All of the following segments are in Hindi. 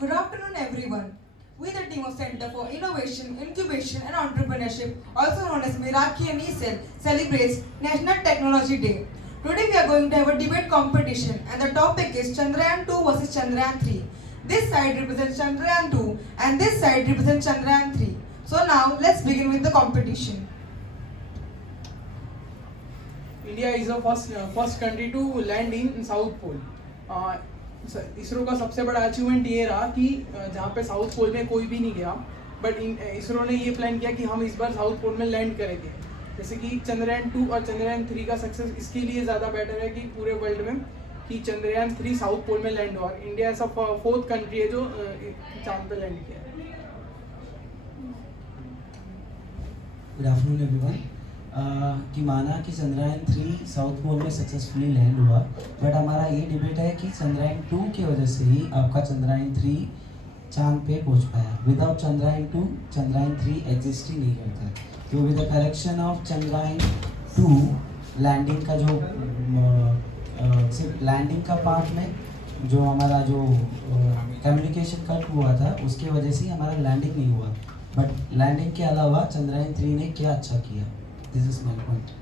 Good afternoon, everyone. We, the team of Center for Innovation, Incubation and Entrepreneurship, also known as Miraki and ECEL, celebrates National Technology Day. Today we are going to have a debate competition and the topic is Chandrayaan 2 versus Chandrayaan 3. This side represents Chandrayaan 2 and this side represents Chandrayaan 3. So now let's begin with the competition. India is the first country to land in South Pole. ISRO का सबसे बड़ा अचीवमेंट ये रहा कि जहाँ पे साउथ पोल में कोई भी नहीं गया, बट इसरो ने ये प्लान किया कि हम इस बार साउथ पोल में लैंड करेंगे. जैसे कि चंद्रयान 2 और चंद्रयान 3 का सक्सेस इसके लिए ज़्यादा बेटर है कि पूरे वर्ल्ड में कि चंद्रयान 3 साउथ पोल में लैंड हुआ. इंडिया ऐसा फोर्थ कंट्री है जो चांद पे लैंड किया. Good afternoon everyone. कि माना कि चंद्रयान 3 साउथ पोल में सक्सेसफुली लैंड हुआ, बट हमारा ये डिबेट है कि चंद्रयान 2 की वजह से ही आपका चंद्रयान 3 चांद पे पहुंच पाया. विदाउट चंद्रयान 2 चंद्रयान 3 एग्जिस्ट ही नहीं करता है. तो with the correction of Chandrayaan 2 landing का जो सिर्फ लैंडिंग का पार्ट में जो हमारा जो कम्युनिकेशन कट हुआ था उसकी वजह से हमारा लैंडिंग नहीं हुआ. बट लैंडिंग के अलावा चंद्रयान 3 ने क्या अच्छा किया. This is my point.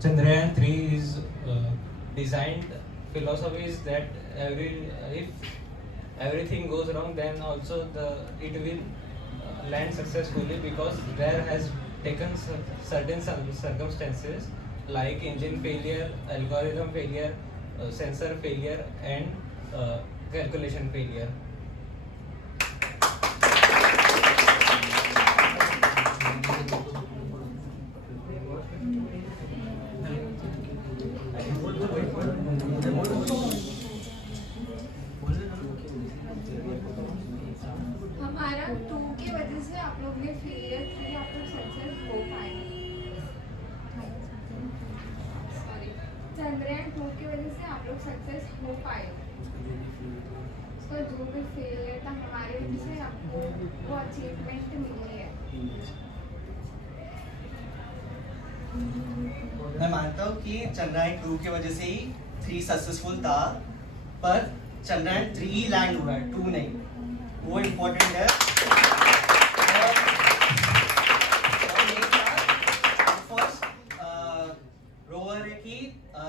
Chandrayaan 3 is designed philosophy is that if everything goes wrong, then also it will land successfully, because there has taken certain circumstances like engine failure, algorithm failure, sensor failure and calculation failure. हमारा 2 की वजह से आप लोग ने फेलियर की, आप लोग सक्सेस हो पाए. सॉरी, चंद्रयान 2 की वजह से आप लोग सक्सेस हो पाए. तो जो भी फेलियर था हमारी वजह से आपको वो अचीवमेंट मिली है. मैं मानता हूँ कि चंद्रयान 2 की वजह से ही 3 सक्सेसफुल था, पर चंद्रयान 3 ही लैंड हुआ है, 2 नहीं. वो इम्पोर्टेंट है. फर्स्ट रोवर है कि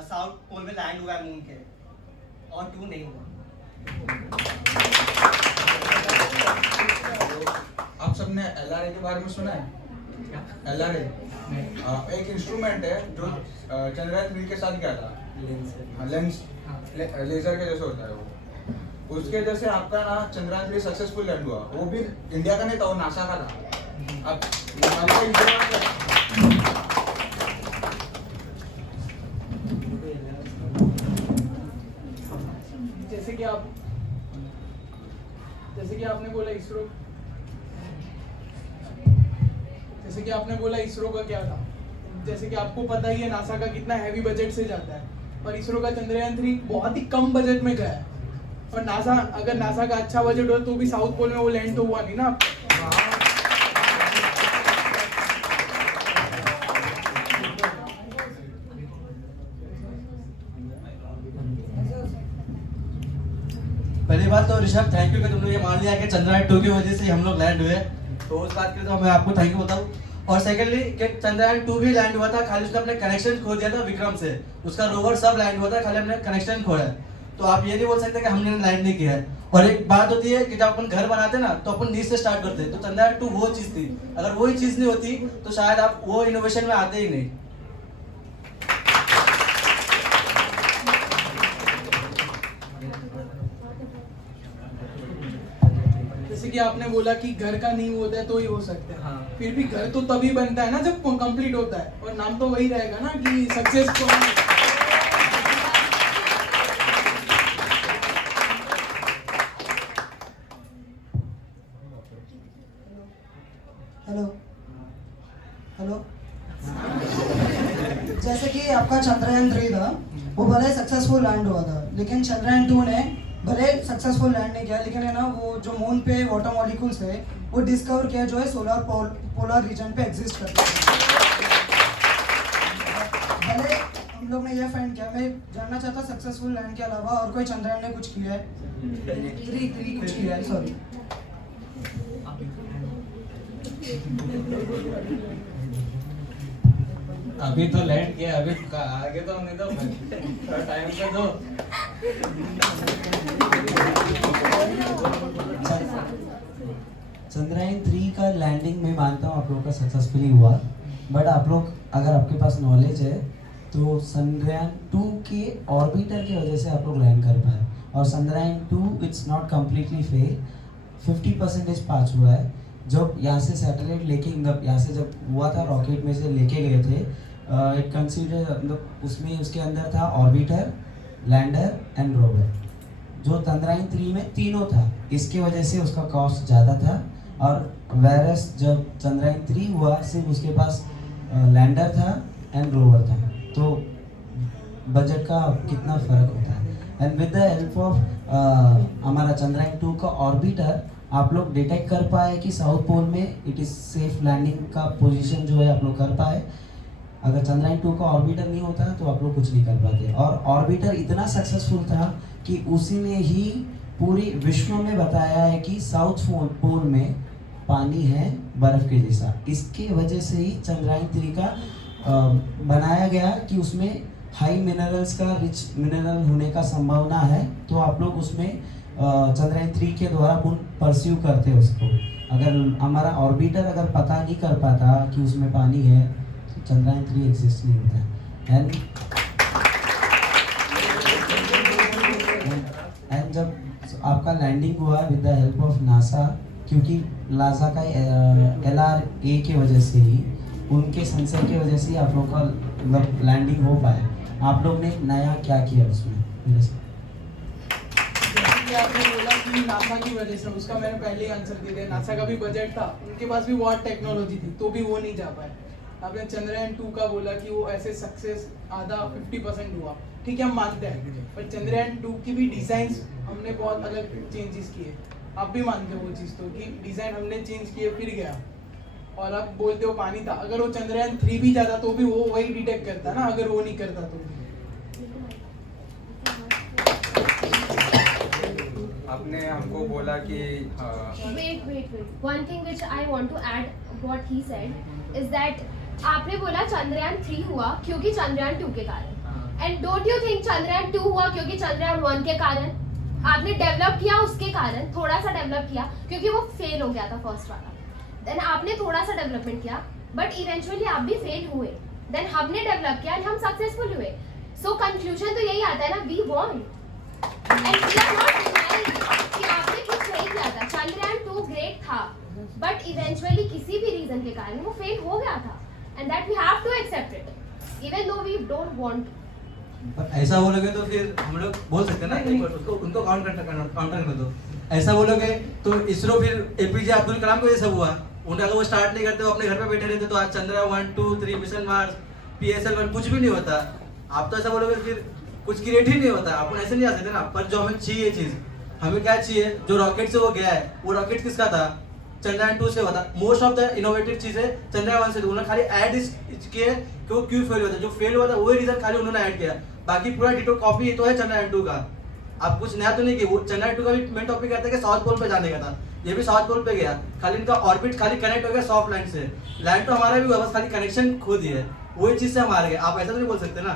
साउथ पोल में लैंड हुआ है मून के, और 2 नहीं हुआ. आप सबने LRA के बारे में सुना है? LRA एक इंस्ट्रूमेंट है जो चंद्रयान 3 के साथ गया था. लेंस लेजर के जैसे होता है वो. उसके जैसे आपका ना चंद्रयान 3 सक्सेसफुल लैंड हुआ. वो भी इंडिया का नहीं था, वो नासा का था. अब जैसे कि आपने बोला इसरो का क्या था. जैसे कि आपको पता ही है नासा का कितना हैवी बजट से जाता है, और इसरो का चंद्रयान 3 बहुत ही कम बजट में गया है. और अगर नासा का अच्छा बजट हो तो भी साउथ पोल में वो लैंड तो हुआ नहीं ना. पहली बात तो ऋषभ थैंक यू कि तुमने ये मान लिया कि चंद्रयान 2 की वजह से हम लोग लैंड हुए, तो उस बात के लिए तो मैं आपको थैंक यू बताऊं. और सेकेंडली कि चंद्रयान 2 भी लैंड हुआ था, खाली उसका अपने कनेक्शन खो दिया था विक्रम से. उसका रोवर सब लैंड हुआ था, खाली हमने कनेक्शन खोया. तो आप ये नहीं बोल सकते कि हमने लैंड नहीं किया है. और एक बात होती है कि जब अपन घर बनाते ना तो अपन नीचे से स्टार्ट करते हैं. तो चंद्रयान 2 वो चीज़ थी. अगर वही चीज़ नहीं होती तो शायद आप वो इनोवेशन में आते ही नहीं. जैसे कि आपने बोला कि घर का नींव होता है तो ही हो सकता है. हाँ. फिर भी घर तो तभी बनता है ना जब कंप्लीट होता है, और नाम तो वही रहेगा ना कि सक्सेस को. हेलो हेलो जैसे कि आपका चंद्रयान 3 था, वो भले सक्सेसफुल लैंड हुआ था, लेकिन चंद्रयान 2 ने भले सक्सेसफुल लैंड नहीं किया, लेकिन है ना वो जो मून पे वाटर मॉलिक्यूल्स है वो डिस्कवर किया जो है सोलर पोलर रीजन पे एग्जिस्ट करते हैं। भले हम लोग ने ये फाइंड किया, मैं जानना चाहता सक्सेसफुल लैंड के अलावा और कोई चंद्रयान ने कुछ किया है? थ्री कुछ किया है, सॉरी। अभी तो लैंड किया, अभी आगे तो नहीं दो, थोड़ा टाइम तो दो। चंद्रयान 3 का लैंडिंग मैं मानता हूँ आप लोगों का सक्सेसफुली हुआ, बट आप लोग अगर आपके पास नॉलेज है तो चंद्रयान 2 के ऑर्बिटर की वजह से आप लोग लैंड कर पाए, और Chandrayaan 2 it's not completely fail, 50% पास हुआ है। जब यहाँ से सैटेलाइट लेके यहाँ से जब हुआ था रॉकेट में से लेके गए थे, इट कंसीडर मतलब उसमें उसके अंदर था ऑर्बिटर, लैंडर एंड रोवर। जो चंद्रयान 3 में तीनों था, इसके वजह से उसका कॉस्ट ज़्यादा था, और वेरस जब चंद्रयान 3 हुआ सिर्फ उसके पास लैंडर था एंड रोवर था, तो बजट का कितना फ़र्क होता है। And with the help of हमारा चंद्रयान 2 का ऑर्बिटर आप लोग डिटेक्ट कर पाए कि साउथ पोल में इट इज़ सेफ लैंडिंग का पोजीशन जो है आप लोग कर पाए। अगर चंद्रयान 2 का ऑर्बिटर नहीं होता तो आप लोग कुछ नहीं कर पाते, और ऑर्बिटर इतना सक्सेसफुल था कि उसी ने ही पूरी विश्व में बताया है कि साउथ पोल में पानी है बर्फ़ के जैसा। इसके वजह से ही चंद्रयान 3 का बनाया गया कि उसमें हाई मिनरल्स का रिच मिनरल होने का संभावना है, तो आप लोग उसमें चंद्रयान 3 के द्वारा परस्यू करते उसको। अगर हमारा ऑर्बिटर अगर पता नहीं कर पाता कि उसमें पानी है तो चंद्रयान 3 एग्जिस्ट नहीं होता है। एंड जब आपका लैंडिंग हुआ with the help of NASA, क्योंकि नासा का LRA की वजह से ही, उनके सेंसर की वजह से ही आप लोग का मतलब लैंडिंग हो पाया। आप लोग ने नया क्या किया उसमें? कि आपने बोला कि नासा की वजह से, उसका मैंने पहले ही आंसर दे दिया। नासा का भी बजट था, उनके पास भी बहुत टेक्नोलॉजी थी, तो भी वो नहीं जा पाए। आपने चंद्रयान 2 का बोला कि वो ऐसे सक्सेस आधा 50% हुआ, ठीक है हम मानते हैं, पर चंद्रयान 2 की भी डिज़ाइंस हमने बहुत अलग चेंजेस किए। आप भी मानते हो वो चीज़ तो, कि डिज़ाइन हमने चेंज किए फिर गया, और आप बोलते हो पानी था। अगर वो चंद्रयान 3 भी जाता तो भी वो वही डिटेक्ट करता ना, अगर वो नहीं करता तो। आपने हमको बोला कि wait. One thing which I want to add what he said is that आपने बोला चंद्रयान 3 हुआ क्योंकि चंद्रयान 2 के कारण, and don't you think Chandrayaan 2 हुआ क्योंकि चंद्रयान 1 के कारण? आपने डेवलप किया उसके कारण, थोड़ा सा डेवलप किया क्योंकि वो फेल हो गया था फर्स्ट वाला, देन आपने थोड़ा सा डेवलपमेंट किया बट इवेंचुअली आप भी फेल हुए, देन हमने डेवलप किया एंड हम सक्सेसफुल हुए। सो कंक्लूजन तो यही आता है ना, we won and we are not denying कि आपने कुछ नहीं किया था। चंद्रयान 2 ग्रेट था बट इवेंचुअली किसी भी रीजन के कारण वो फेल हो गया था, and that we have to accept it even though we don't want. पर ऐसा बोलोगे तो फिर हम लोग बोल सकते हैं ना कि उनको काउंटर करने दो। ऐसा बोलोगे तो इसरो फिर APJ अब्दुल कलाम को ये सब हुआ, उनका अगर वो स्टार्ट नहीं करते, वो अपने घर पे बैठे रहते तो आज चंद्रयान 1, 2, 3 मिशन मार्स, PSLV कुछ भी नहीं होता। आप तो ऐसा बोलोगे फिर कुछ क्रिएट ही नहीं होता। अपन ऐसे नहीं आ सकते ना। पर जो हमें चाहिए चीज़, हमें क्या चाहिए, जो रॉकेट से वो गया है, वो रॉकेट किसका था? चंद्रयान 2 से हुआ था। मोस्ट ऑफ द इनोवेटिव चीज़ें चंद्रयान 1 से थी। उन्होंने खाली ऐड किए कि वो क्यों फेल हुआ था, जो फेल हुआ था वही रीजन खाली उन्होंने ऐड किया, बाकी पूरा डिटो कॉपी तो है चंद्रयान 2 का। आप कुछ नया तो नहीं किया। वो चंद्रयान 2 का भी मेन टॉपिक कहता है कि साउथ पोल पे जाने का था, ये भी साउथ पोल पे गया, खाली इनका ऑर्बिट खाली कनेक्ट हो गया सॉफ्ट लैंड से। लैंड तो हमारा भी हुआ, बस खाली कनेक्शन खो दिया है, वही चीज़ से हम हार गए। आप ऐसा तो नहीं बोल सकते ना।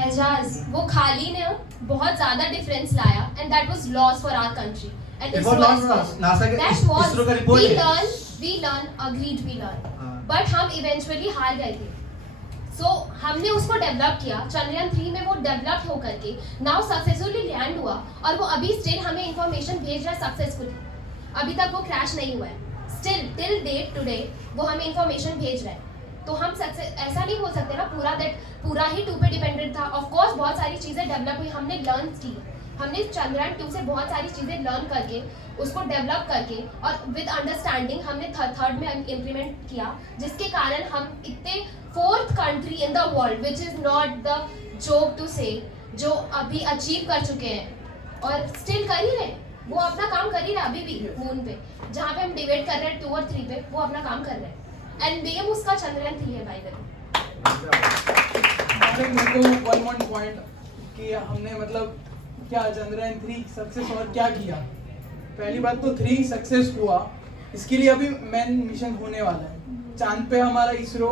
एजाज वो खाली ने बहुत ज्यादा डिफरेंस लाया and that was loss for our country and It was not loss. NASA के इसरो का रिपोर्ट वी है। Learn agreed we learn but हम इवेंचुअली हार गए थे। सो हमने उसको डेवलप किया, चंद्रयान 3 में वो डेवलप होकर के नाउ सक्सेसफुली लैंड हुआ और वो अभी स्टिल हमें इंफॉर्मेशन भेज रहा है सक्सेसफुली। अभी तक वो क्रैश नहीं हुआ है, स्टिल टिल डेट टुडे वो हमें इंफॉर्मेशन भेज रहा है। तो हम सक्सेस ऐसा नहीं बोल सकते ना पूरा ही 2 पे डिपेंडेंट था। ऑफ कोर्स बहुत सारी चीज़ें डेवलप हुई, हमने लर्न की, हमने चंद्रयान 2 से बहुत सारी चीज़ें लर्न करके उसको डेवलप करके और विद अंडरस्टैंडिंग हमने थर्ड में इम्प्लीमेंट किया, जिसके कारण हम इतने 4th country in the world which is not the joke to say जो अभी अचीव कर चुके हैं और स्टिल कर ही रहे, वो अपना काम कर ही रहा अभी भी मून पे, जहाँ पे हम डिबेट कर रहे हैं 2 और 3 पे, वो अपना काम कर रहे हैं। एंड बीएम उसका चंद्रयान 3 है बाय द वे। मेरे को वन मोर पॉइंट कि हमने मतलब क्या चंद्रयान 3 सक्सेस और क्या किया। पहली बात तो 3 सक्सेस हुआ, इसके लिए अभी मैन मिशन होने वाला है। चांद पे हमारा इसरो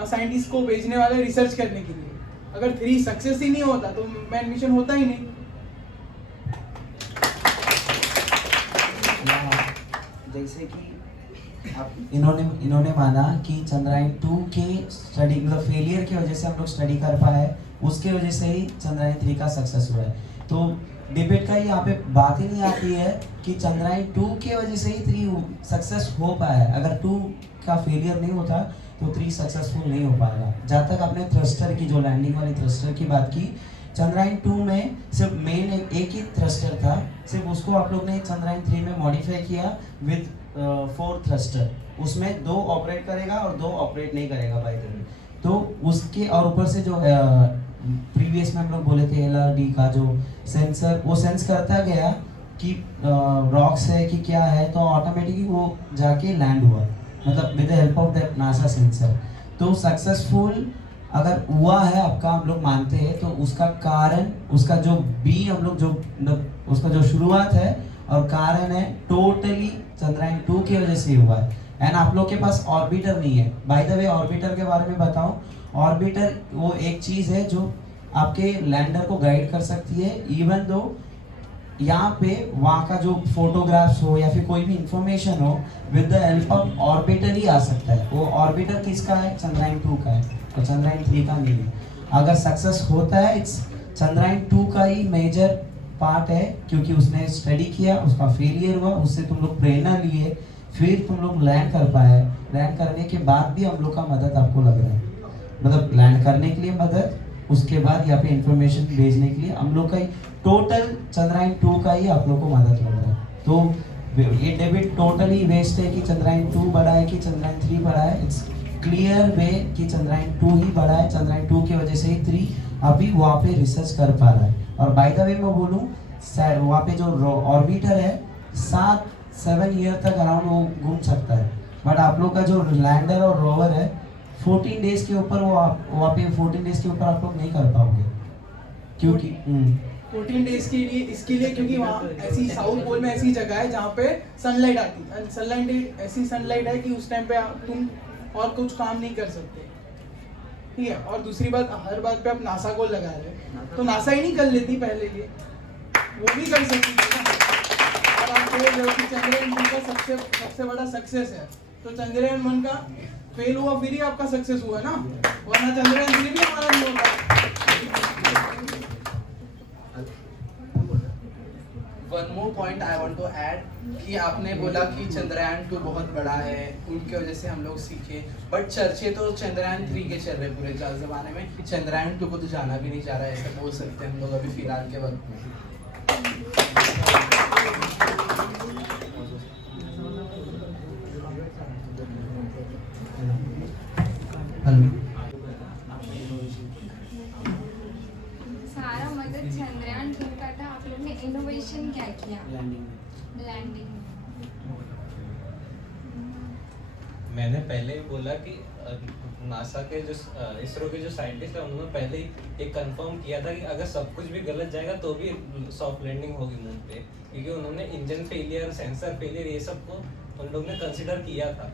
साइंटिस्ट को भेजने वाला है रिसर्च करने के लिए। अगर 3 सक्सेस ही नहीं होता तो मैन मिशन होता ही नहीं। जैसे कि इन्होंने माना कि चंद्रयान 2 के स्टडी मतलब फेलियर की वजह से हम लोग स्टडी कर पाए, उसके वजह से ही चंद्रयान 3 का सक्सेस हुआ है। तो डिबेट का यहाँ पे बात ही नहीं आती है कि चंद्रयान 2 की वजह से ही 3 सक्सेस हो पाया है। अगर 2 का फेलियर नहीं होता तो 3 सक्सेसफुल नहीं हो पाएगा। जहाँ तक आपने थ्रस्टर की जो लैंडिंग वाली थ्रस्टर की बात की, चंद्रयान 2 में सिर्फ मेन एक ही थ्रस्टर था, सिर्फ उसको आप लोग ने चंद्रयान 3 में मॉडिफाई किया विद 4 थ्रस्टर। उसमें 2 ऑपरेट करेगा और 2 ऑपरेट नहीं करेगा बाय द वे। तो उसके और ऊपर से जो प्रीवियस में हम लोग बोले थे LRD का जो सेंसर, वो सेंस करता गया कि रॉक्स है कि क्या है, तो ऑटोमेटिकली वो जाके लैंड हुआ, मतलब with the help of that NASA sensor. तो सक्सेसफुल अगर हुआ है आपका, हम लोग मानते हैं, तो उसका कारण, उसका जो हम लोग जो उसका जो शुरुआत है और कारण है टोटली चंद्रयान 2 की वजह से हुआ है। एंड आप लोग के पास ऑर्बिटर नहीं है। बाय द वे ऑर्बिटर के बारे में बताऊं, ऑर्बिटर वो एक चीज़ है जो आपके लैंडर को गाइड कर सकती है, इवन दो यहाँ पे वहाँ का जो फोटोग्राफ्स हो या फिर कोई भी इंफॉर्मेशन हो, with the help of orbiter ही आ सकता है। वो ऑर्बिटर किसका है? चंद्रयान 2 का है, तो चंद्रयान 3 का नहीं है। अगर सक्सेस होता है, इट्स चंद्रयान 2 का ही मेजर पार्ट है, क्योंकि उसने स्टडी किया, उसका फेलियर हुआ, उससे तुम लोग प्रेरणा लिए, फिर तुम लोग लैंड कर पाए। लैंड करने के बाद भी हम लोग का मदद आपको लग रहा है, मतलब लैंड करने के लिए मदद, उसके बाद यहाँ पे इंफॉर्मेशन भेजने के लिए हम लोग का ही टोटल चंद्रयान 2 का ही आप लोग को मदद लग रहा है। तो ये डेबिट टोटली वेस्ट है कि चंद्रयान 2 बड़ा है कि चंद्रयान 3 बड़ा है। इट्स क्लियर वे कि चंद्रयान 2 ही बड़ा है। चंद्रयान 2 की वजह से ही 3 अभी वहाँ पे रिसर्च कर पा रहा है। और बाय द वे मैं बोलूँ, वहाँ पे जो ऑर्बिटर है 7 ईयर तक अराउंड वो घूम सकता है, बट आप लोग का जो लैंडर और रोवर है 14 डेज के ऊपर वो वहाँ पे 14 डेज के ऊपर आप लोग नहीं कर पाओगे, क्योंकि 14 डेज के लिए, इसके लिए क्योंकि वहाँ ऐसी साउथ पोल में ऐसी जगह है जहाँ पे सनलाइट आती है। सनलाइट ऐसी सनलाइट है कि उस टाइम पे तुम और कुछ काम नहीं कर सकते, ठीक है। और दूसरी बात, हर बात पे आप नासा को लगा रहे हैं, तो नासा ही नहीं कर लेती पहले, ये वो भी कर सकती है ना। और आप बोल रहे हो कि चंद्रयान 2 का सबसे बड़ा सक्सेस है, तो चंद्रयान 1 का फेल हुआ फिर ही आपका सक्सेस हुआ ना, वरना चंद्रयान 3 भी हमारा नहीं होता। One more point I want to add कि आपने बोला कि चंद्रयान 2 बहुत बड़ा है, उनकी वजह से हम लोग सीखे, बट चर्चे तो चंद्रयान 3 के चल रहे पूरे जमाने में। चंद्रयान 2 को तो जाना भी नहीं जा रहा है, ऐसा बोल सकते हैं हम लोग अभी फिलहाल के वक्त में। सारा मदद चंद्रयान 2 का था। आप लोग ने इनोवेशन क्या किया? लैंडिंग। मैंने पहले ही बोला कि नासा के जो इसरो के जो साइंटिस्ट है उन्होंने पहले ही ये कंफर्म किया था कि अगर सब कुछ भी गलत जाएगा तो भी सॉफ्ट लैंडिंग होगी मून पे, क्योंकि उन्होंने इंजन फेलियर, सेंसर फेलियर, ये सब को उन लोग ने कंसिडर किया था।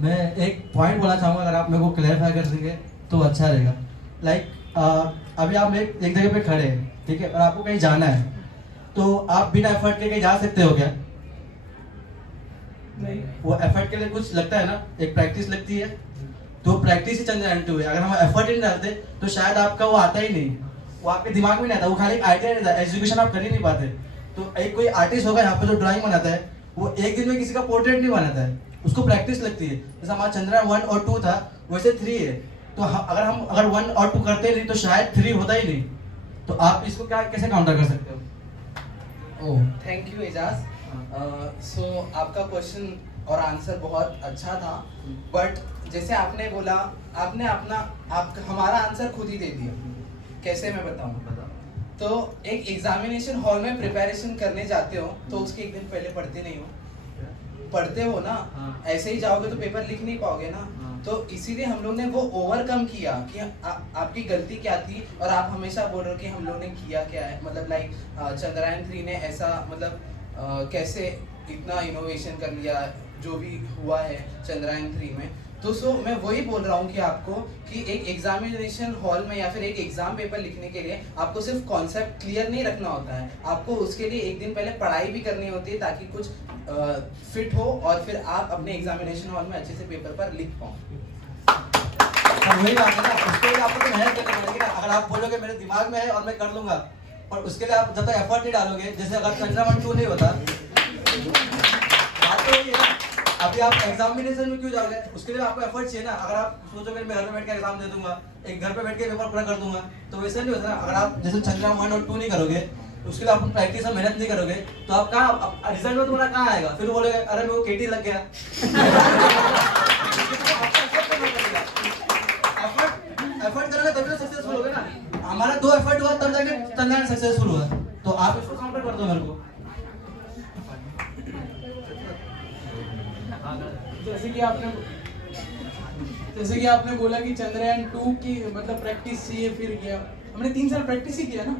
मैं एक पॉइंट बोलना चाहूँगा, अगर आप मेरे को क्लैरिफाई कर सके तो अच्छा रहेगा। लाइक अभी आप एक जगह पे खड़े हैं, ठीक है, और आपको कहीं जाना है, तो आप बिना एफर्ट के कहीं जा सकते हो क्या? नहीं। वो एफर्ट के लिए कुछ लगता है ना, एक प्रैक्टिस लगती है, तो प्रैक्टिस ही चंद्रयान 2 है। अगर हम एफर्ट ही नहीं डालते तो शायद आपका वो आता ही नहीं, वो आपके दिमाग में नहीं आता, वो खाली एक आइडिया नहीं था, एग्जीक्यूशन आप कर ही नहीं पाते। तो एक कोई आर्टिस्ट होगा यहाँ पे जो ड्राइंग बनाता है, वो एक दिन में किसी का पोर्ट्रेट नहीं बनाता है, उसको प्रैक्टिस लगती है। जैसे हमारा चंद्रयान 1 और 2 था, वैसे 3 है, तो अगर 1 और 2 करते नहीं तो शायद 3 होता ही नहीं। तो आप इसको कैसे काउंटर कर सकते हो? ओह, थैंक यू एजाज। सो आपका क्वेश्चन और आंसर बहुत अच्छा था, बट जैसे आपने बोला, आपने हमारा आंसर खुद ही दे दिया। कैसे मैं बताऊँ? तो एक एग्जामिनेशन हॉल में प्रिपरेशन करने जाते हो तो उसके एक दिन पहले पढ़ते नहीं हो, पढ़ते हो ना, ऐसे ही जाओगे तो पेपर लिख नहीं पाओगे ना। तो इसीलिए हम लोग ने वो ओवरकम किया कि आपकी गलती क्या थी, और आप हमेशा बोल रहे हो कि हम लोग ने किया क्या है, मतलब लाइक चंद्रयान 3 ने ऐसा मतलब कैसे इतना इनोवेशन कर लिया जो भी हुआ है चंद्रयान 3 में। तो सो मैं वही बोल रहा हूँ कि आपको कि एक एग्जामिनेशन हॉल में या फिर एक एग्जाम पेपर लिखने के लिए आपको सिर्फ कॉन्सेप्ट क्लियर नहीं रखना होता है, आपको उसके लिए एक दिन पहले पढ़ाई भी करनी होती है ताकि कुछ फिट हो और फिर आप अपने एग्जामिनेशन हॉल में अच्छे से पेपर पर लिख पाओ। वही बात है ना, उसके लिए आपको तो मेहनत करनी पड़ेगी ना। अगर आप बोलोगे मेरे दिमाग में है और मैं कर लूंगा, और उसके लिए आप जब तक एफर्ट नहीं डालोगे, जैसे अगर चंद्रयान 2 नहीं होता, बात तो यही है ना। अभी आप एग्जामिनेशन में क्यों जाओगे? उसके लिए आपको एफर्ट चाहिए ना। अगर आप सोचोगे मैं घर पे बैठ के एग्जाम दे दूंगा, एक घर पे बैठ के पेपर पूरा कर दूंगा, तो वैसे नहीं होता ना। अगर आप जैसे चंद्रयान 1 और 2 नहीं करोगे, उसके लिए आप प्रैक्टिस और मेहनत नहीं करोगे, तो आप कहाँ रिजल्ट में तुम्हारा कहाँ आएगा? फिर बोलेगा अरे मेरे को केटी लग गया। एफर्ट करोगे तभी तो सक्सेसफुल होगे ना। हमारा 2 एफर्ट हुआ तब जाके चंद्रयान सक्सेसफुल हुआ। तो आप इसको काउंटर कर दो मेरे को। जैसे कि आपने बोला कि चंद्रयान 2 की मतलब प्रैक्टिस चाहिए, फिर किया हमने 3 साल प्रैक्टिस ही किया ना।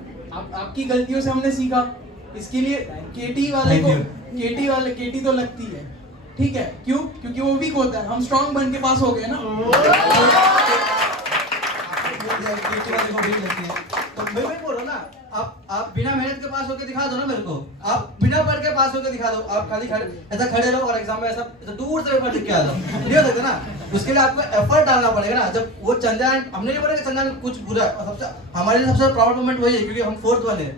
आपकी गलतियों से हमने सीखा, इसके लिए केटी तो लगती है, ठीक है? क्यों? क्योंकि वो वीक होता है, हम स्ट्रांग बन के पास हो गए ना। तो मैं वही बोल रहा हूँ ना, आप बिना मेहनत के पास होके दिखा दो ना मेरे को। आप बिना पढ़ के पास होके दिखा दो। आप खाली ऐसा खड़े रहो और एग्जाम में ऐसा दूर से पेपर लिख के आ जाओ, नहीं हो सकता ना। उसके लिए आपको एफर्ट डालना पड़ेगा ना। जब वो चंद्रयान, हमने नहीं बोला कि चंद्रयान कुछ बुरा है, सबसे हमारे लिए सबसे प्राउड मोमेंट वही है क्योंकि हम 4th वाले हैं।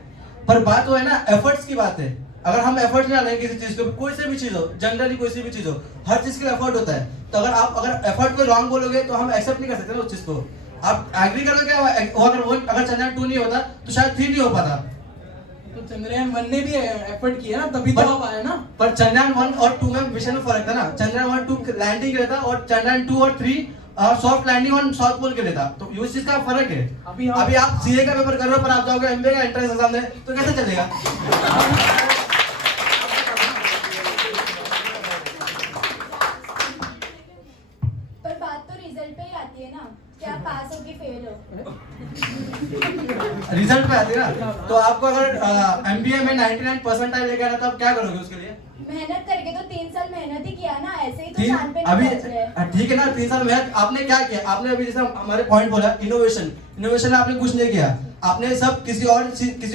पर बात वो है ना, एफर्ट्स की बात है। अगर हम एफर्ट नहीं डालेंगे किसी चीज को, कोई से भी चीज हो, जनरली कोई सी भी चीज हो, हर चीज के लिए एफर्ट होता है। तो अगर एफर्ट को रॉन्ग बोलोगे तो हम एक्सेप्ट नहीं कर सकते ना उस चीज को। आप एग्री करोगे? अगर चंद्रयान 2 नहीं होता तो शायद 3 नहीं हो पाता। तो चंद्रयान 1 ने भी एफर्ट किया ना, तभी तो आप आए ना। पर चंद्रयान 1 और 2 में मिशन में फर्क था ना। चंद्रयान 1 2 लैंडिंग के लिए था और चंद्रयान 2 और 3 soft landing on South Pole के लिए था। तो उस चीज का फर्क है। अभी आप सीए का पेपर कर रहे हो पर आप जाओगे एमबीए का एंट्रेंस एग्जाम देने, तो कैसे चलेगा? पर बात तो रिजल्ट पे ही आती है ना, क्या पास हो कि फेल हो। रिजल्ट पे आती है ना। तो आपको अगर एमबीए में 99% लेके आना, तो आप क्या करोगे उसके लिए? मेहनत करके तो 3 साल मेहनत ही किया ना, ऐसे ही तो ठीक चांद पे अभी नहीं पहुंच रहे। ठीक है ना, 3 साल मेहनत आपने क्या किया? आपने अभी जैसे हमारे पॉइंट बोला इनोवेशन आपने कुछ नहीं किया। आपने सब किसी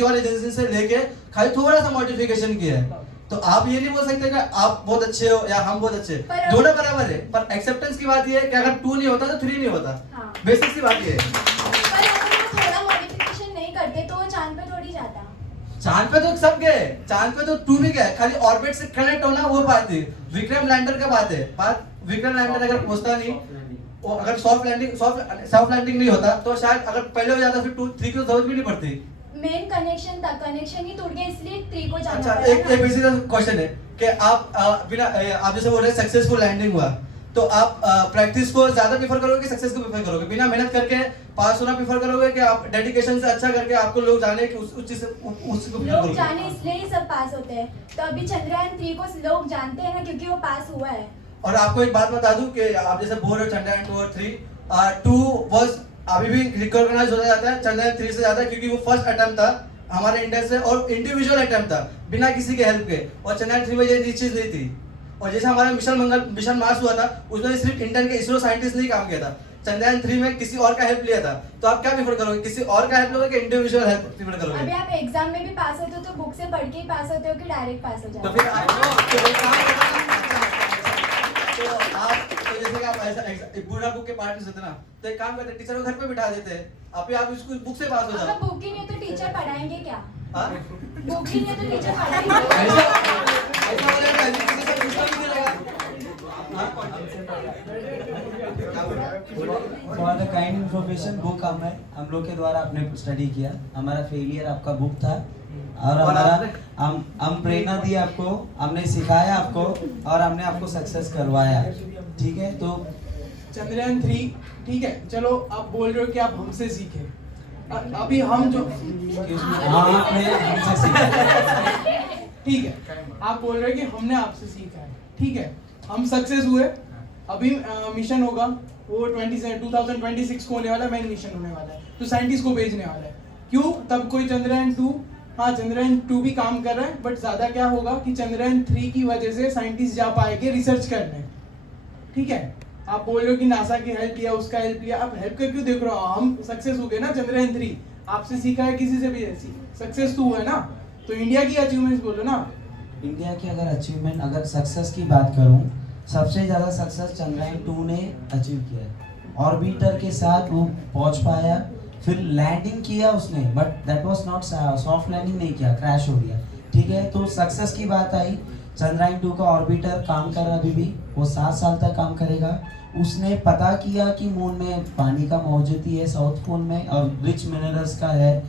और एजेंसी से लेके खाली थोड़ा सा मॉडिफिकेशन किया है। तो आप ये नहीं बोल सकते कि आप बहुत अच्छे हो या हम बहुत अच्छे, दोनों बराबर है। पर एक्सेप्टेंस की बात ये है कि अगर 2 नहीं होता तो 3 नहीं होता। हाँ। बेसिक सी बात ये है। पर अगर वो थोड़ा मॉडिफिकेशन नहीं करते तो वो चांद पे थोड़ी जाता। चांद पे तो सब गए, चांद पे तो 2 भी गए, खाली ऑर्बिट से कनेक्ट होना वो बात है। विक्रम लैंडर का बात है। विक्रम लैंडर अगर पहुंचता नहीं, वो अगर सॉफ्ट लैंडिंग नहीं होता तो शायद अगर पहले हो जाता फिर 2 3 की जरूरत भी नहीं पड़ती। मेन कनेक्शन था, कनेक्शन ही टूट गया, इसलिए 3 को जाना अच्छा, पड़ा एक बेसिक क्वेश्चन है कि आप बिना आप जैसे बोल रहे हैं सक्सेसफुल लैंडिंग हुआ, तो आप प्रैक्टिस को ज्यादा प्रेफर करोगे कि सक्सेस को प्रेफर करोगे? बिना मेहनत करके पास होना प्रेफर करोगे कि आप डेडिकेशन से अच्छा करके आपको लोग जाने कि उस चीज को लोग जाने इसलिए ही सब पास होते हैं। तो अभी चंद्रयान 3 को लोग जानते हैं ना क्योंकि वो पास हुआ है। और आपको एक बात बता दूं कि आप जैसे बोल रहे हो चंद्रयान 2 और 3, 2 वाज अभी भी रिकॉग्नाइज होता जाता है चंद्रयान 3 से ज्यादा, क्योंकि वो फर्स्ट अटेम्प्ट था हमारे इंडिया से और इंडिविजुअल अटेम्प्ट था बिना किसी के हेल्प के। और चंद्रयान 3 में ये चीज नहीं थी। और जैसे हमारा मिशन मार्स हुआ था, उसमें सिर्फ इंडियन के इसरो साइंटिस्ट नहीं काम किया था। चंद्रयान 3 में किसी और का हेल्प लिया था। तो आप क्या प्रेफर करोगे, किसी और का हेल्प लोगे कि इंडिविजुअल हेल्प प्रेफर करोगे? अभी आप एग्जाम में भी पास होते हो तो बुक से पढ़ के ही पास होते हो कि डायरेक्ट पास हो जाते तो फिर तो जैसे कि आप ऐसा पूरा बुक के पार्ट होते ना, तो एक काम करते टीचर को घर पे बिठा देते हैं, अभी आप इसको बुक से पास हो अगर जाओ। बुक ही नहीं है तो टीचर पढ़ाएंगे क्या? हाँ? बुक ही नहीं है तो टीचर पढ़ाएंगे। ऐसा बोलेगा तो एजुकेशन दूसरा नहीं मिलेगा। For the kind information, book हम लोग के द्वारा आपने स्टडी किया। हमारा फेलियर आपका बुक था और हम प्रेरणा दी आपको, हमने सिखाया आपको और हमने आपको सक्सेस करवाया। ठीक है, तो चंद्रयान 3 ठीक है, चलो आप बोल रहे हो कि आप हमसे सीखे, अभी हम जो आपने हमसे सीखा। ठीक है, आप बोल रहे हैं कि हमने आपसे सीखा है, ठीक है, हम सक्सेस हुए, अभी मिशन होगा वो 2026 को होने वाला है, मेन मिशन होने वाला है, तो साइंटिस्ट को भेजने वाला है। क्यों? तब कोई चंद्रयान 2, हाँ चंद्रयान 2 भी काम कर रहा है, बट ज्यादा क्या होगा कि चंद्रयान 3 की वजह से साइंटिस्ट जा पाएंगे रिसर्च करने, ठीक है। आप बोल रहे हो कि नासा की हेल्प लिया, उसका हेल्प लिया, आप हेल्प का क्यों देख रहे हो? हम सक्सेस हो गए ना चंद्रयान 3, आपसे सीखा है किसी से भी, सक्सेस तो हुआ है ना, तो इंडिया की अचीवमेंट्स बोलो ना। इंडिया की अगर अचीवमेंट, अगर सक्सेस की बात करूं, सबसे ज़्यादा सक्सेस चंद्रयान 2 ने अचीव किया है। ऑर्बिटर के साथ वो पहुंच पाया, फिर लैंडिंग किया उसने, but that was not soft landing नहीं किया, क्रैश हो गया, ठीक है। तो सक्सेस की बात आई, चंद्रयान 2 का ऑर्बिटर काम कर रहा अभी भी, वो 7 साल तक काम करेगा। उसने पता किया कि मून में पानी का मौजूदगी है, साउथ पोल में, और रिच मिनरल्स का है।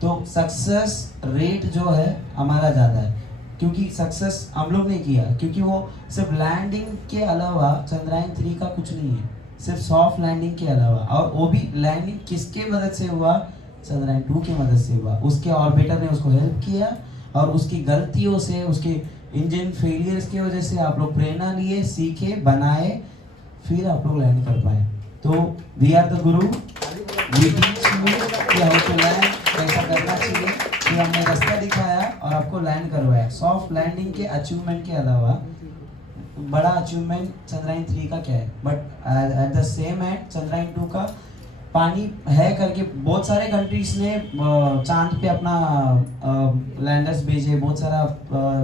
तो सक्सेस रेट जो है हमारा ज़्यादा है, क्योंकि सक्सेस हम लोग ने किया, क्योंकि वो सिर्फ लैंडिंग के अलावा चंद्रयान 3 का कुछ नहीं है, सिर्फ सॉफ्ट लैंडिंग के अलावा। और वो भी लैंडिंग किसके मदद से हुआ? चंद्रयान 2 की मदद से हुआ। उसके ऑर्बिटर ने उसको हेल्प किया, और उसकी गलतियों से, उसके इंजन फेलियर्स की वजह से आप लोग प्रेरणा लिए, सीखे, बनाए, फिर आप लोग लैंड कर पाए। तो we are the Guru, we teach you कि हाउ टू लैंड, कैसा करना चाहिए, कि हमने रास्ता दिखाया और आपको लैंड करवाया। सॉफ्ट लैंडिंग के अचीवमेंट के अलावा बड़ा अचीवमेंट चंद्रयान 3 का क्या है? But at the same at Chandrayaan 2 का पानी है करके बहुत सारे कंट्रीज ने चांद पे अपना लैंडर्स भेजे, बहुत सारा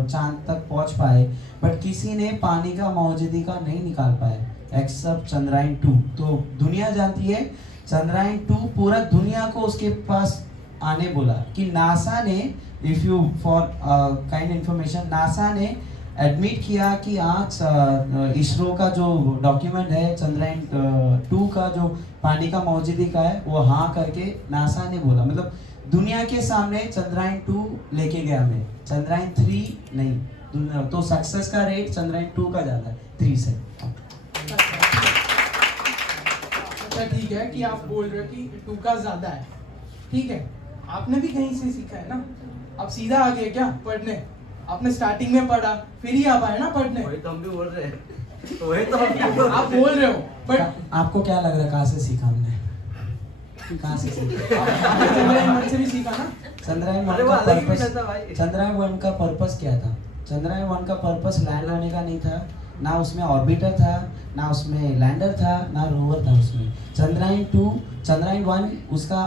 चांद तक पहुंच पाए, बट किसी ने पानी का मौजूदगी का नहीं निकाल पाए एक्सेप्ट चंद्रयान 2। तो दुनिया जानती है चंद्रयान 2 पूरा दुनिया को उसके पास आने बोला कि नासा ने, if you for kind information, NASA ने एडमिट किया कि आज इसरो का जो डॉक्यूमेंट है चंद्रयान 2 का जो पानी का मौजूदगी का है, वो हाँ करके नासा ने बोला, मतलब दुनिया के सामने चंद्रयान 2 लेके गया हमें, चंद्रयान 3 नहीं। तो सक्सेस का रेट चंद्रयान 2 का ज़्यादा है 3 से। अच्छा ठीक है कि आप बोल रहे हो कि 2 का ज्यादा है, ठीक है, आपने भी कहीं से सीखा है ना, आप सीधा आ गए क्या पढ़ने? आपने स्टार्टिंग में पढ़ा, फिर ही आप आए ना पढ़ने। वही तो हम भी बोल रहे हैं, वही तो हम आप बोल रहे हो, बट आपको क्या लग रहा है कहाँ से सीखा हमने? कहाँ से सीखा? आपने चंद्रयान 1 से भी सीखा ना? चंद्रयान अरे 1 वो का अलग ही पर्पस, मिला था भाई। चंद्रयान 1 का पर्पस क्या था? चंद्रयान 1 का पर्पस लैंड होने का नहीं था, ना उसमें ऑर्बिटर था, ना उसमें लैंडर था, ना रोवर था उसमें। चंद्रयान 2, चंद्रयान 1 उसका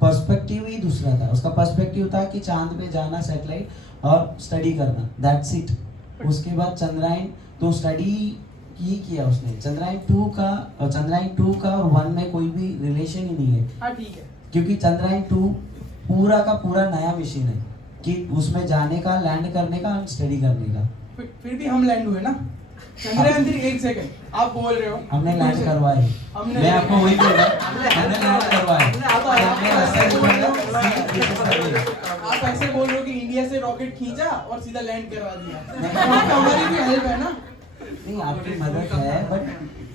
पर्सपेक्टिव ही दूसरा था। उसका पर्सपेक्टिव था कि चांद पे जाना, सैटेलाइट और स्टडी करना, दैट्स इट। उसके बाद चंद्रयान तो स्टडी ही किया उसने। चंद्रयान 2 का और 1 में कोई भी रिलेशन ही नहीं है। हाँ ठीक है, क्योंकि चंद्रयान 2 पूरा का पूरा नया मिशन है कि उसमें जाने का, लैंड करने का, स्टडी करने का। फिर भी हम लैंड हुए ना। चंद्रयान 3, एक सेकंड, आप बोल रहे हो हमने लैंड करवाए, हमने मैं आपको वही बोल रहा हूं, हमने लैंड करवाए। आप ऐसे बोल रहे हो कि इंडिया से रॉकेट खींचा और सीधा लैंड करवा दिया। हमारी भी हेल्प है ना। नहीं, आपकी मदद है,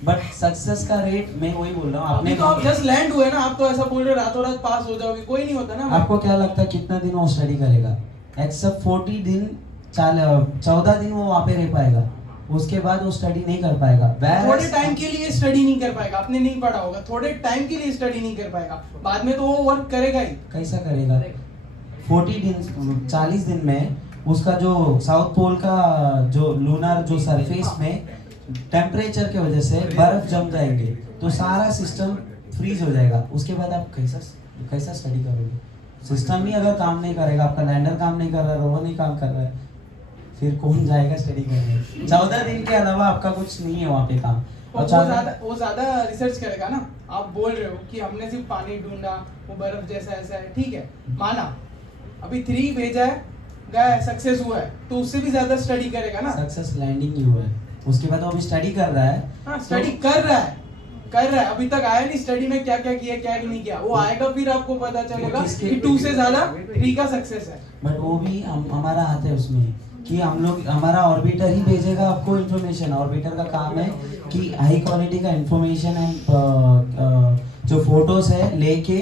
बट सक्सेस का रेट मैं वही बोल रहा हूँ। अभी तो आप जस्ट लैंड हुए ना, आप तो ऐसा बोल रहे हो रातों रात पास हो जाओगे, कोई नहीं होता ना। आपको क्या लगता है कितना दिन वो स्टडी करेगा? एक्सेप्ट 40 दिन, 14 दिन वो वहाँ पे रह पाएगा, उसके बाद वो स्टडी नहीं कर पाएगा। थोड़े टाइम के लिए स्टडी नहीं कर पाएगा, आपने नहीं पढ़ा होगा, थोड़े टाइम के लिए स्टडी नहीं कर पाएगा, बाद में तो वो वर्क करेगा ही। कैसा करेगा? 40 दिन, 40 दिन में उसका जो साउथ पोल का जो लूनर जो सरफेस में टेम्परेचर के वजह से बर्फ जम जाएंगे, तो सारा सिस्टम फ्रीज हो जाएगा। उसके बाद आप कैसा स्टडी करोगे? सिस्टम ही अगर काम नहीं करेगा, आपका लैंडर काम नहीं कर रहा है, रोवर नहीं काम कर रहा है, फिर कौन जाएगा स्टडी करने? 14 दिन के अलावा आपका कुछ नहीं है वहाँ पे काम। वो ज्यादा रिसर्च करेगा ना। आप बोल रहे हो कि हमने सिर्फ पानी ढूंढा, वो बर्फ जैसा ऐसा है, ठीक है, माना। अभी 3 भेजा है, गया, सक्सेस हुआ है, तो उससे भी ज्यादा स्टडी करेगा ना। सक्सेस लैंडिंग ही हुआ है, उसके बाद वो अभी स्टडी कर रहा है। हाँ, स्टडी कर रहा है, अभी तक आया नहीं स्टडी में क्या क्या किया, क्या नहीं किया, वो आएगा फिर आपको पता चलेगा कि 2 से ज्यादा 3 का सक्सेस है। बट वो भी हमारा हाथ है उसमें कि हम लोग, हमारा ऑर्बिटर ही भेजेगा आपको इन्फॉर्मेशन। ऑर्बिटर का काम है कि हाई क्वालिटी का इन्फॉर्मेशन एंड जो फोटोज है लेके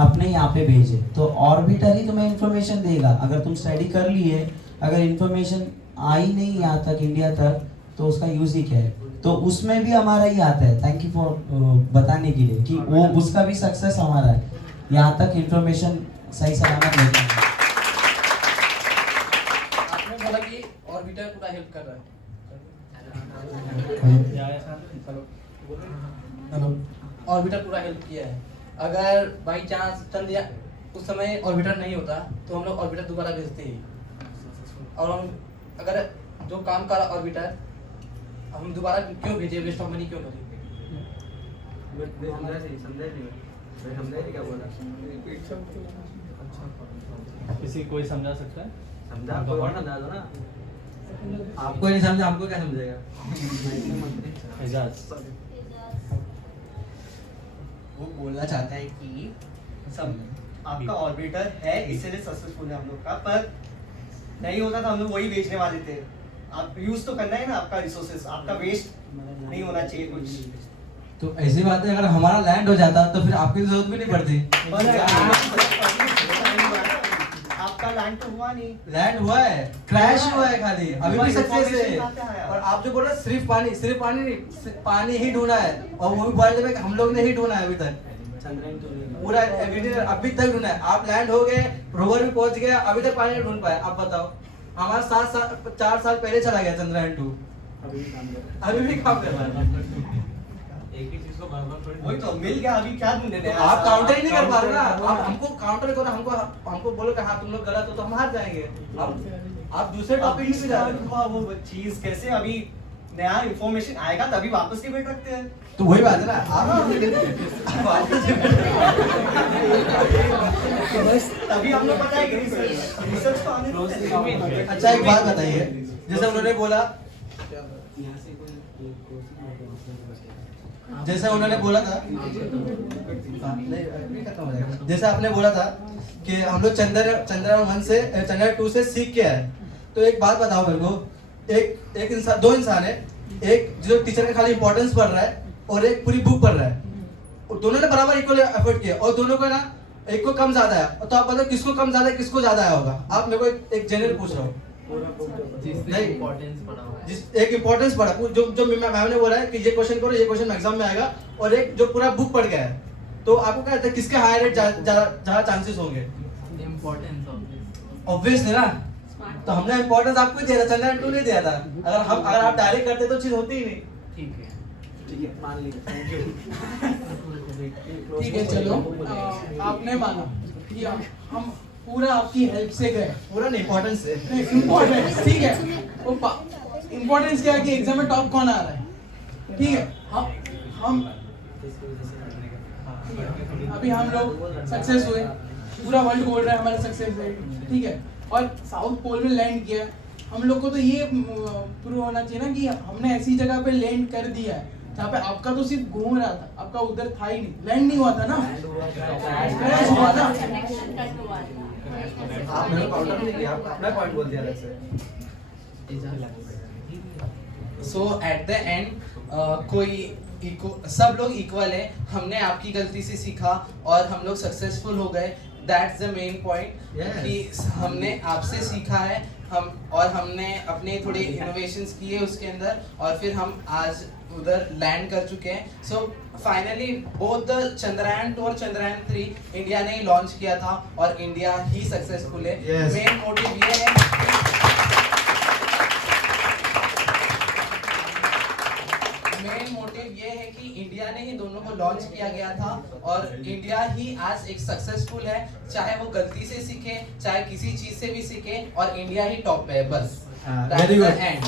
अपने यहाँ पे भेजे। तो ऑर्बिटर ही तुम्हें इंफॉर्मेशन देगा। अगर तुम स्टडी कर लिए, अगर इंफॉर्मेशन आई नहीं यहाँ तक, इंडिया तक, तो उसका यूज ही क्या है। तो उसमें भी हमारा ही आता है। थैंक यू फॉर बताने के लिए कि वो उसका भी सक्सेस हमारा है, यहाँ तक इंफॉर्मेशन सही सलामत नहीं है। आपने बोला कि ऑर्बिटर पूरा हेल्प कर रहा है। हेलो, ऑर्बिटर पूरा हेल्प किया है। अगर बाई चांस चंद्रयान उस समय ऑर्बिटर नहीं होता तो हम लोग ऑर्बिटर दोबारा भेजते ही, और हम अगर जो काम कर ऑर्बिटर हम दोबारा क्यों भेजे, वेस्ट ऑफ मनी क्यों करें। किसी कोई समझा सकता है? समझा कोई और समझा दो ना। आपको नहीं समझा, हमको क्या समझेगा? एजाज वो बोलना चाहता है कि सब आपका ऑर्बिटर है इसीलिए सक्सेसफुल है हम लोग का, पर नहीं होता तो हम लोग वही बेचने वाले थे। आप यूज तो करना है ना आपका रिसोर्सेस, आपका वेस्ट नहीं होना चाहिए कुछ। तो ऐसी बात है, अगर हमारा लैंड हो जाता तो फिर आपकी जरूरत भी नहीं पड़ती। आपका लैंड तो हुआ नहीं, लैंड हुआ है, क्रैश हुआ है खाली, अभी भी सक्सेस है। और आप जो बोल रहे हैं सिर्फ पानी नहीं, पानी ही ढूंढा है, और वो भी वर्ल्ड में हम लोग ने ही ढूंढा है अभी तक। पूरा एवरीडे अभी तक ढूंढा है। आप लैंड हो गए, रोवर भी पहुंच गया, अभी तक पानी नहीं ढूंढ पाए। आप बताओ, हमारा 4 साल पहले चला गया चंद्रयान 2, अभी भी काम कर रहा है। एक ही चीज को बार-बार वही तो मिल गया, अभी क्या ढूंढने तो आप काउंटर ही नहीं कर पा रहे ना। आप हमको काउंटर करो, हमको बोलो कि हाँ तुम लोग गलत हो, तो हम हार जाएंगे। आप दूसरे टॉपिक पे जा रहे हो। वो चीज कैसे अभी नया इंफॉर्मेशन आएगा तभी वापस डिबेट रखते हैं। तो वही बात है ना, तभी हम लोग पता है कि रिसर्च तो आने देते हैं। अच्छा एक बात बताइए, जैसे उन्होंने बोला था, जैसे आपने बोला था कि हम लोग चंद्रयान 1 से चंद्रयान 2 से सीख के आए। तो एक बात बताओ मेरे को, एक इंसान, दो इंसान है, एक जो टीचर का खाली इंपॉर्टेंस पढ़ रहा है और एक पूरी बुक पढ़ रहा है, और दोनों ने बराबर इक्वल एफर्ट किया, और दोनों को ना एक को कम ज्यादा है। तो आप बताओ किसको कम ज्यादा है, किसको ज्यादा आया होगा? आप मेरे को एक जनरल पूछ रहा हूँ। एक इंपॉर्टेंस पढ़ा, जो मैम ने बोला है कि ये क्वेश्चन करो, ये क्वेश्चन एग्जाम में आएगा, और एक जो पूरा बुक पढ़ गया है, तो आपको क्या लगता है किसके हायर रेट ज्यादा चांसेस होंगे? ऑब्वियसली ना। तो हमने इंपॉर्टेंस आपको ही दिया था, चंद्रयान 2 नहीं दिया था। अगर आप डायरेक्ट करते तो चीज होती ही नहीं। ठीक है मान लीजिए। ठीक है, चलो आपने माना कि हम पूरा आपकी हेल्प से गए, पूरा नहीं, इंपॉर्टेंस से। इम्पोर्टेंस ठीक है, वो इम्पोर्टेंस क्या है कि एग्जाम में टॉप कौन आ रहा है। ठीक है, हम अभी हम लोग सक्सेस हुए, पूरा वर्ल्ड बोल रहा है हमारा सक्सेस है। ठीक है, और साउथ पोल में लैंड किया। हम लोग को तो ये प्रूव होना चाहिए ना कि हमने ऐसी जगह पे लैंड कर दिया है जहाँ पे आपका तो सिर्फ घूम रहा था, आपका उधर था ही नहीं, लैंड नहीं हुआ था ना, क्रैश हुआ था। आप मेरे को काउंटर नहीं किया, आपका अपना पॉइंट बोल दिया अलग से। सो एट द एंड कोई सब लोग इक्वल है। हमने आपकी गलती से सीखा और हम लोग सक्सेसफुल हो गए। दैट्स द मेन पॉइंट कि हमने आपसे सीखा है, हमने अपने थोड़े इनोवेशंस किए उसके अंदर, और फिर हम आज उधर लैंड कर चुके हैं। So finally both the Chandrayaan 2 और चंद्रयान 3 इंडिया ने ही लॉन्च किया था, और इंडिया ही सक्सेसफुल है। मेन मोटिव ये है, मेन मोटिव ये है कि इंडिया ने ही दोनों को लॉन्च किया गया था, और इंडिया ही आज एक सक्सेसफुल है। चाहे वो गलती से सीखे, चाहे किसी चीज से भी सीखे, और इंडिया ही टॉप पे है। बस वेरी गुड। एंड